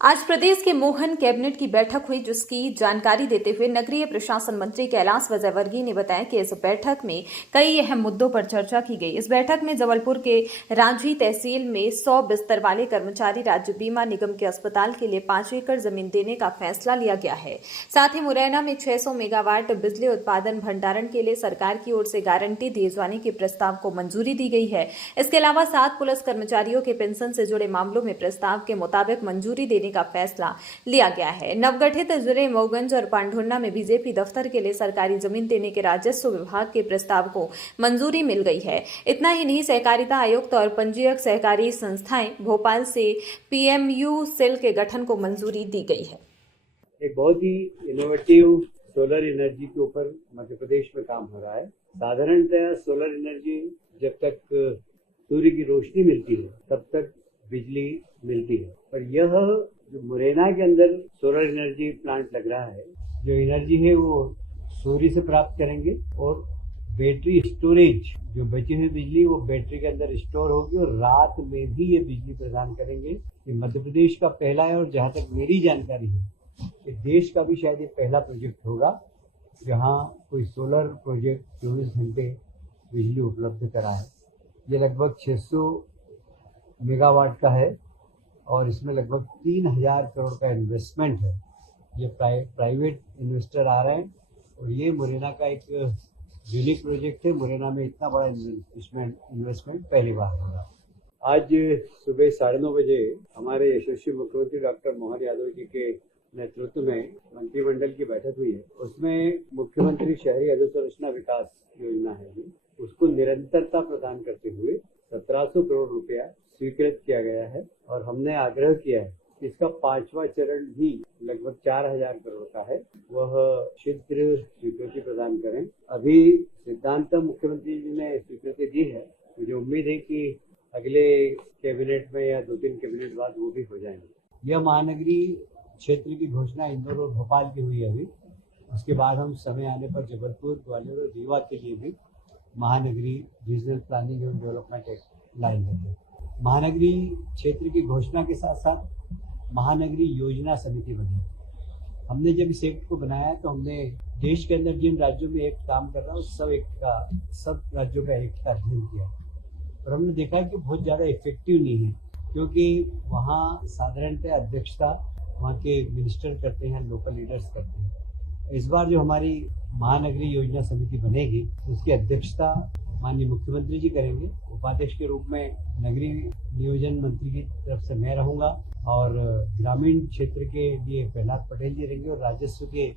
आज प्रदेश के मोहन कैबिनेट की बैठक हुई, जिसकी जानकारी देते हुए नगरीय प्रशासन मंत्री कैलाश विजयवर्गीय ने बताया कि इस बैठक में कई अहम मुद्दों पर चर्चा की गई। इस बैठक में जबलपुर के रांझी तहसील में 100 बिस्तर वाले कर्मचारी राज्य बीमा निगम के अस्पताल के लिए 5 एकड़ जमीन देने का फैसला लिया गया है। साथ ही मुरैना में 600 मेगावाट बिजली उत्पादन भंडारण के लिए सरकार की ओर से गारंटी दिए जाने के प्रस्ताव को मंजूरी दी गई है। इसके अलावा 7 पुलिस कर्मचारियों के पेंशन से जुड़े मामलों में प्रस्ताव के मुताबिक मंजूरी देने का फैसला लिया गया है। नवगठित जिले मऊगंज और पांढुर्णा में बीजेपी दफ्तर के लिए सरकारी जमीन देने के राजस्व विभाग के प्रस्ताव को मंजूरी मिल गई है। इतना ही नहीं, सहकारिता आयुक्त और पंजीयक सहकारी संस्थाएं भोपाल से पीएमयू सेल के गठन को मंजूरी दी गई है। एक बहुत ही इनोवेटिव सोलर एनर्जी के ऊपर मध्य प्रदेश में काम हो रहा है। साधारणतः सोलर एनर्जी जब तक सूर्य की रोशनी मिलती है तब तक बिजली मिलती है, पर यह जो मुरैना के अंदर सोलर एनर्जी प्लांट लग रहा है, जो एनर्जी है वो सूर्य से प्राप्त करेंगे और बैटरी स्टोरेज, जो बची हुई बिजली वो बैटरी के अंदर स्टोर होगी और रात में भी ये बिजली प्रदान करेंगे। ये मध्य प्रदेश का पहला है और जहाँ तक मेरी जानकारी है कि देश का भी शायद ये पहला प्रोजेक्ट होगा जहाँ कोई सोलर प्रोजेक्ट 24 घंटे बिजली उपलब्ध कराए। ये लगभग 600 मेगावाट का है और इसमें लगभग 3000 करोड़ का इन्वेस्टमेंट है। ये प्राइवेट इन्वेस्टर आ रहे हैं और ये मुरैना का एक यूनिक प्रोजेक्ट है। मुरैना में इतना बड़ा इन्वेस्टमेंट पहली बार होगा। आज सुबह 9:30 बजे हमारे यशस्वी मुख्यमंत्री डॉक्टर मोहन यादव जी के नेतृत्व में मंत्रिमंडल की बैठक हुई है। उसमें मुख्यमंत्री शहरी अधोसंरचना विकास योजना है, उसको निरंतरता प्रदान करते हुए 1700 करोड़ रुपया स्वीकृत किया गया है और हमने आग्रह किया है कि इसका 5वां चरण भी लगभग 4000 करोड़ का है, वह शीघ्र स्वीकृति प्रदान करें। अभी सिद्धांत मुख्यमंत्री जी ने स्वीकृति दी है, मुझे उम्मीद है कि अगले कैबिनेट में या 2-3 कैबिनेट बाद वो भी हो जाएंगे। यह महानगरीय क्षेत्र की घोषणा इंदौर और भोपाल की हुई है अभी। उसके बाद हम समय आने पर जबलपुर, ग्वालियर और रीवा के लिए भी महानगरीय रीजनल प्लानिंग एवं डेवलपमेंट एक्ट लाएंगे। महानगरीय क्षेत्र की घोषणा के साथ साथ महानगरीय योजना समिति बनी। हमने जब इस एक्ट को बनाया तो हमने देश के अंदर जिन राज्यों में एक्ट काम कर रहा है सब राज्यों का एक्ट का अध्ययन किया और हमने देखा कि बहुत ज़्यादा इफेक्टिव नहीं है, क्योंकि वहाँ साधारणतः अध्यक्षता वहाँ के मिनिस्टर करते हैं, लोकल लीडर्स करते हैं। इस बार जो हमारी महानगरीय योजना समिति बनेगी उसकी अध्यक्षता माननीय मुख्यमंत्री जी करेंगे। उपाध्यक्ष के रूप में नगरीय नियोजन मंत्री की तरफ से मैं रहूंगा और ग्रामीण क्षेत्र के लिए प्रहलाद पटेल जी रहेंगे और राजस्व के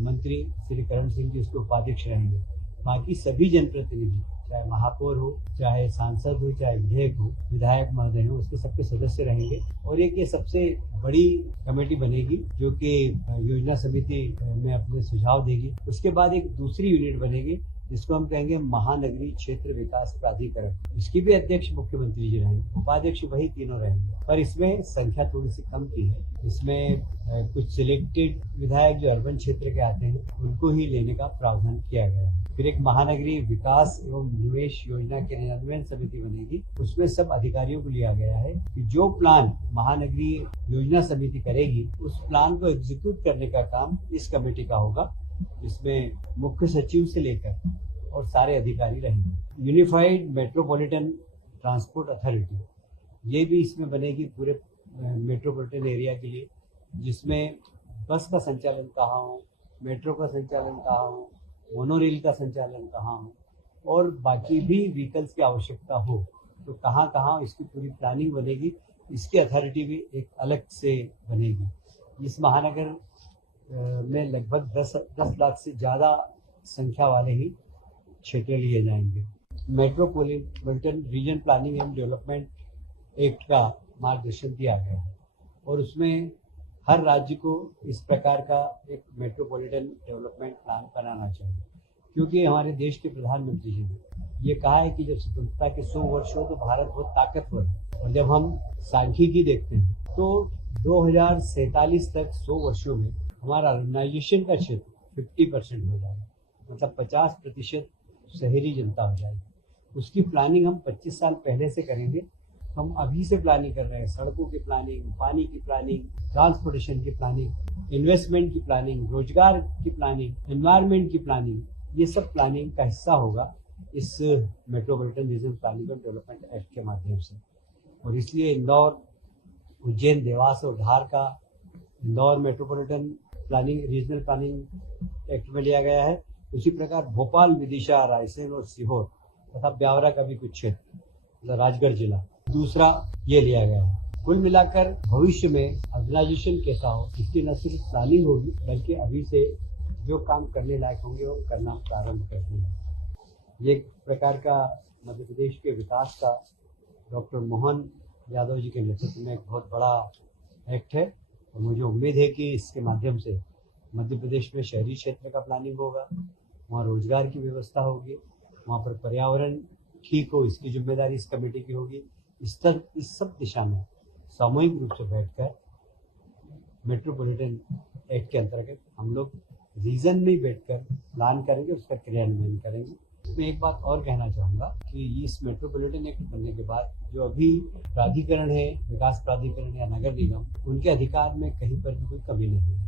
मंत्री श्री करण सिंह जी उसके उपाध्यक्ष रहेंगे। बाकी सभी जनप्रतिनिधि, चाहे महापौर हो, चाहे सांसद हो, चाहे विधायक महोदय हो, उसके सबके सदस्य रहेंगे और एक ये सबसे बड़ी कमेटी बनेगी जो कि योजना समिति में अपने सुझाव देगी। उसके बाद एक दूसरी यूनिट बनेगी जिसको हम कहेंगे महानगरीय क्षेत्र विकास प्राधिकरण। इसकी भी अध्यक्ष मुख्यमंत्री जी रहेंगे, उपाध्यक्ष वही तीनों रहेंगे, पर इसमें संख्या थोड़ी सी कम की है। इसमें कुछ सिलेक्टेड विधायक जो अर्बन क्षेत्र के आते हैं उनको ही लेने का प्रावधान किया गया है। फिर एक महानगरीय विकास एवं निवेश योजना के क्रियान्वयन समिति बनेगी। उसमें सब अधिकारियों को लिया गया है कि जो प्लान महानगरीय योजना समिति करेगी उस प्लान को एग्जीक्यूट करने का काम इस कमेटी का होगा, जिसमें मुख्य सचिव से लेकर और सारे अधिकारी रहेंगे। यूनिफाइड मेट्रोपॉलिटन ट्रांसपोर्ट अथॉरिटी ये भी इसमें बनेगी पूरे मेट्रोपॉलिटन एरिया के लिए, जिसमें बस का संचालन कहाँ हो, मेट्रो का संचालन कहाँ हो, मोनोरेल का संचालन कहाँ हो और बाकी भी व्हीकल्स की आवश्यकता हो तो कहाँ कहाँ इसकी पूरी प्लानिंग बनेगी। इसकी अथॉरिटी भी एक अलग से बनेगी। इस महानगर में लगभग 10 लाख से ज़्यादा संख्या वाले ही क्षेत्र लिए जाएंगे। Metropolitan region planning and development act का मार्गदर्शन दिया गया है और उसमें हर राज्य को इस प्रकार का एक मेट्रोपॉलिटन डेवलपमेंट प्लान बनाना चाहिए, क्योंकि हमारे देश के प्रधानमंत्री जी ने ये कहा है कि जब स्वतंत्रता के 100 वर्ष हो तो भारत बहुत ताकतवर है और जब हम सांख्यिकी देखते हैं तो 2047 तक 100 वर्षों में हमारा अर्बनाइजेशन का क्षेत्र 50% हो जाएगा, मतलब 50% शहरी जनता हो जाएगी। उसकी प्लानिंग हम 25 साल पहले से करेंगे तो हम अभी से प्लानिंग कर रहे हैं, सड़कों की प्लानिंग, पानी की प्लानिंग, ट्रांसपोर्टेशन की प्लानिंग, इन्वेस्टमेंट की प्लानिंग, रोजगार की प्लानिंग, एनवायरमेंट की प्लानिंग, ये सब प्लानिंग का हिस्सा होगा इस metropolitan region planning and development act के माध्यम से। और इसलिए इंदौर, उज्जैन, देवास और धार का Indore metropolitan planning regional planning act में लिया गया है। उसी प्रकार भोपाल, विदिशा, रायसेन और सीहोर तथा ब्यावरा का भी कुछ क्षेत्र, मतलब राजगढ़ जिला, दूसरा ये लिया गया है। कुल मिलाकर भविष्य में ऑर्गेनाइजेशन कैसा हो, इसकी न सिर्फ प्लानिंग होगी बल्कि अभी से जो काम करने लायक होंगे वो करना प्रारंभ कर देंगे। ये एक प्रकार का मध्य प्रदेश के विकास का डॉक्टर मोहन यादव जी के नेतृत्व में एक बहुत बड़ा एक्ट है और मुझे उम्मीद है कि इसके माध्यम से मध्य प्रदेश में शहरी क्षेत्र का प्लानिंग होगा, वहाँ रोजगार की व्यवस्था होगी, वहाँ पर पर्यावरण ठीक हो, इसकी जिम्मेदारी इस कमेटी की होगी। इस सब दिशा में सामूहिक रूप से बैठकर मेट्रोपॉलिटन एक्ट के अंतर्गत हम लोग रीजन में बैठकर प्लान करेंगे, उसका क्रियान्वयन करेंगे। मैं एक बात और कहना चाहूँगा कि इस मेट्रोपॉलिटन एक्ट बनने के बाद जो अभी प्राधिकरण है, विकास प्राधिकरण या नगर निगम, उनके अधिकार में कहीं पर भी कोई कमी नहीं है।